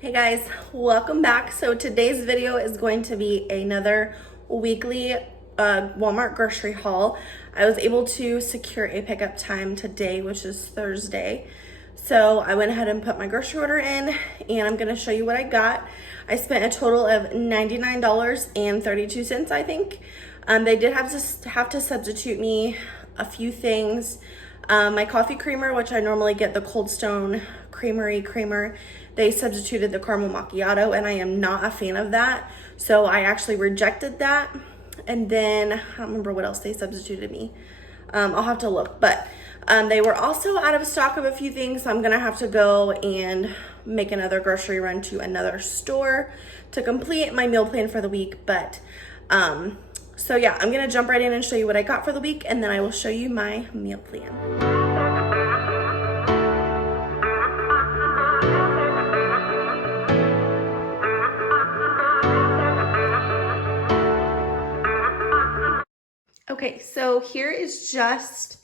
Hey guys, welcome back. So today's video is going to be another weekly Walmart grocery haul. I was able to secure a pickup time today, which is Thursday. So I went ahead and put my grocery order in and I'm gonna show you what I got. I spent a total of $99.32, I think. They did have to substitute me a few things. My coffee creamer, which I normally get the Cold Stone Creamery creamer, they substituted the caramel macchiato and I am not a fan of that. So I actually rejected that. And then I don't remember what else they substituted me. I'll have to look, but they were also out of stock of a few things. So I'm gonna have to go and make another grocery run to another store to complete my meal plan for the week. But so yeah, I'm gonna jump right in and show you what I got for the week, and then I will show you my meal plan. Okay, so here is just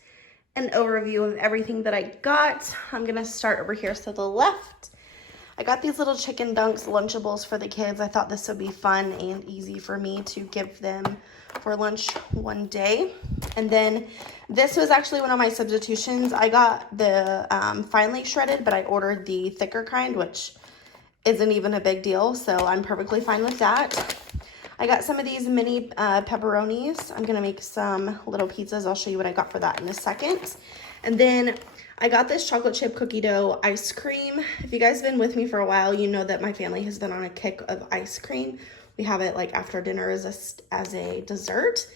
an overview of everything that I got. I'm gonna start over here to the left. I got these little chicken dunks Lunchables for the kids. I thought this would be fun and easy for me to give them for lunch one day. And then this was actually one of my substitutions. I got the finely shredded, but I ordered the thicker kind, which isn't even a big deal, so I'm perfectly fine with that. I got some of these mini pepperonis. I'm gonna make some little pizzas. I'll show you what I got for that in a second. And then I got this chocolate chip cookie dough ice cream. If you guys have been with me for a while, you know that my family has been on a kick of ice cream. We have it like after dinner as a dessert.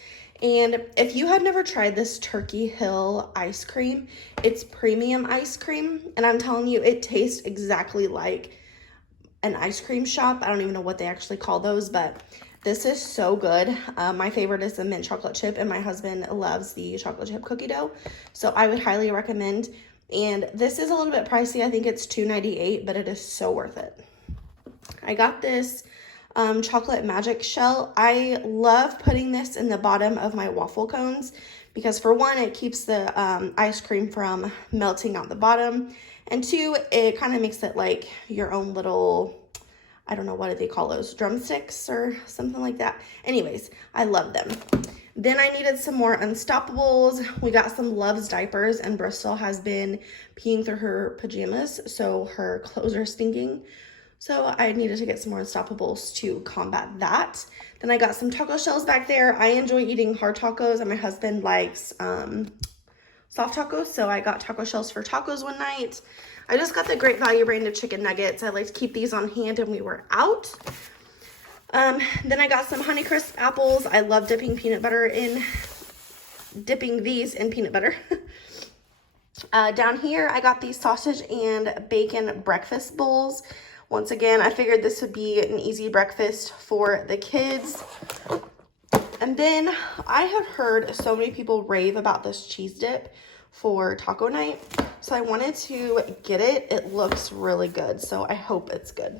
And if you had never tried this Turkey Hill ice cream, it's premium ice cream. And I'm telling you, it tastes exactly like an ice cream shop. I don't even know what they actually call those, but this is so good. My favorite is the mint chocolate chip, and my husband loves the chocolate chip cookie dough. So I would highly recommend. And this is a little bit pricey. I think it's $2.98, but it is so worth it. I got this chocolate magic shell. I love putting this in the bottom of my waffle cones because for one, it keeps the ice cream from melting out the bottom. And two, it kind of makes it like your own little, I don't know, what do they call those? Drumsticks or something like that. Anyways, I love them. Then I needed some more Unstoppables. We got some Love's diapers, and Brystal has been peeing through her pajamas, so her clothes are stinking. So I needed to get some more Unstoppables to combat that. Then I got some taco shells back there. I enjoy eating hard tacos, and my husband likes soft tacos, so I got taco shells for tacos one night. I just got the Great Value brand of chicken nuggets. I like to keep these on hand, and we were out. Then I got some Honeycrisp apples. I love dipping these in peanut butter. Down here, I got these sausage and bacon breakfast bowls. Once again, I figured this would be an easy breakfast for the kids. And then I have heard so many people rave about this cheese dip for taco night. So I wanted to get it. It looks really good, so I hope it's good.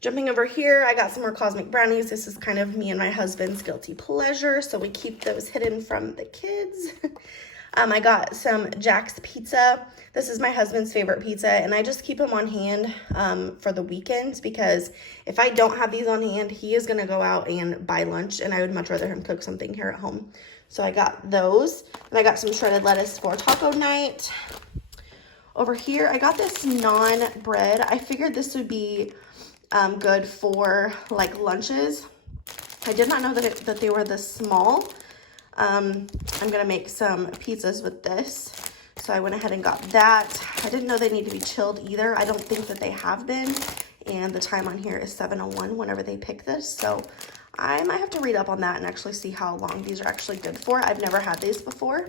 Jumping over here, I got some more Cosmic Brownies. This is kind of me and my husband's guilty pleasure, so we keep those hidden from the kids. I got some Jack's Pizza. This is my husband's favorite pizza, and I just keep them on hand for the weekends because if I don't have these on hand, he is gonna go out and buy lunch, and I would much rather him cook something here at home. So I got those, and I got some shredded lettuce for taco night. Over here, I got this naan bread. I figured this would be good for like lunches. I did not know that they were this small. I'm gonna make some pizzas with this. So I went ahead and got that. I didn't know they need to be chilled either. I don't think that they have been. And the time on here is 7:01 whenever they pick this. So I might have to read up on that and actually see how long these are actually good for. I've never had these before.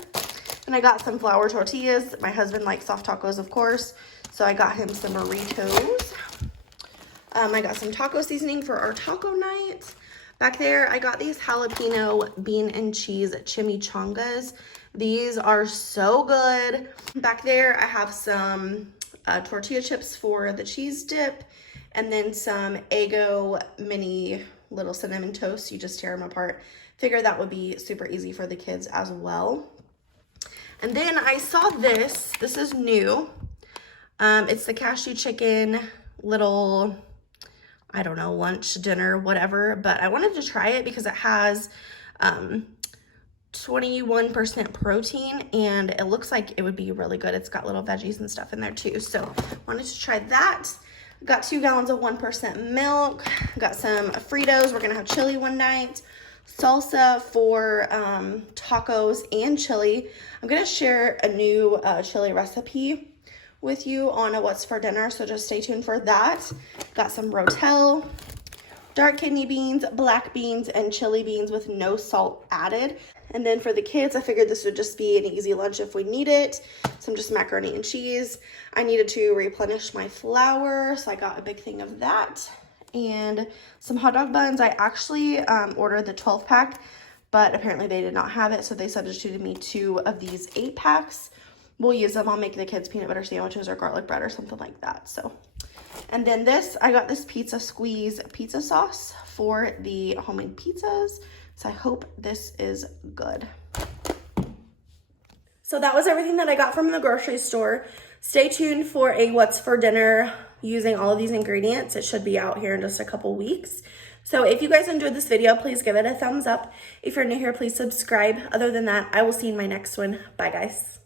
And I got some flour tortillas. My husband likes soft tacos, of course. So I got him some burritos. I got some taco seasoning for our taco night. Back there, I got these jalapeno bean and cheese chimichangas. These are so good. Back there, I have some tortilla chips for the cheese dip, and then some Eggo mini little cinnamon toasts. You just tear them apart. Figure that would be super easy for the kids as well. And then I saw this. This is new. It's the cashew chicken little, I don't know, lunch, dinner, whatever, but I wanted to try it because it has 21% protein and it looks like it would be really good. It's got little veggies and stuff in there too. So wanted to try that. Got 2 gallons of 1% milk. Got some Fritos. We're gonna have chili one night. Salsa for tacos and chili. I'm gonna share a new chili recipe with you on a what's for dinner, so just stay tuned for that. Got some Rotel, dark kidney beans, black beans, and chili beans with no salt added. And then for the kids, I figured this would just be an easy lunch if we need it. Some just macaroni and cheese. I needed to replenish my flour, so I got a big thing of that. And some hot dog buns. I actually ordered the 12-pack, but apparently they did not have it, so they substituted me 2 of these 8-packs. We'll use them. I'll make the kids peanut butter sandwiches or garlic bread or something like that. So, and then this, I got this Pizza Squeeze pizza sauce for the homemade pizzas. So I hope this is good. So that was everything that I got from the grocery store. Stay tuned for a what's for dinner using all of these ingredients. It should be out here in just a couple weeks. So if you guys enjoyed this video, please give it a thumbs up. If you're new here, please subscribe. Other than that, I will see you in my next one. Bye, guys.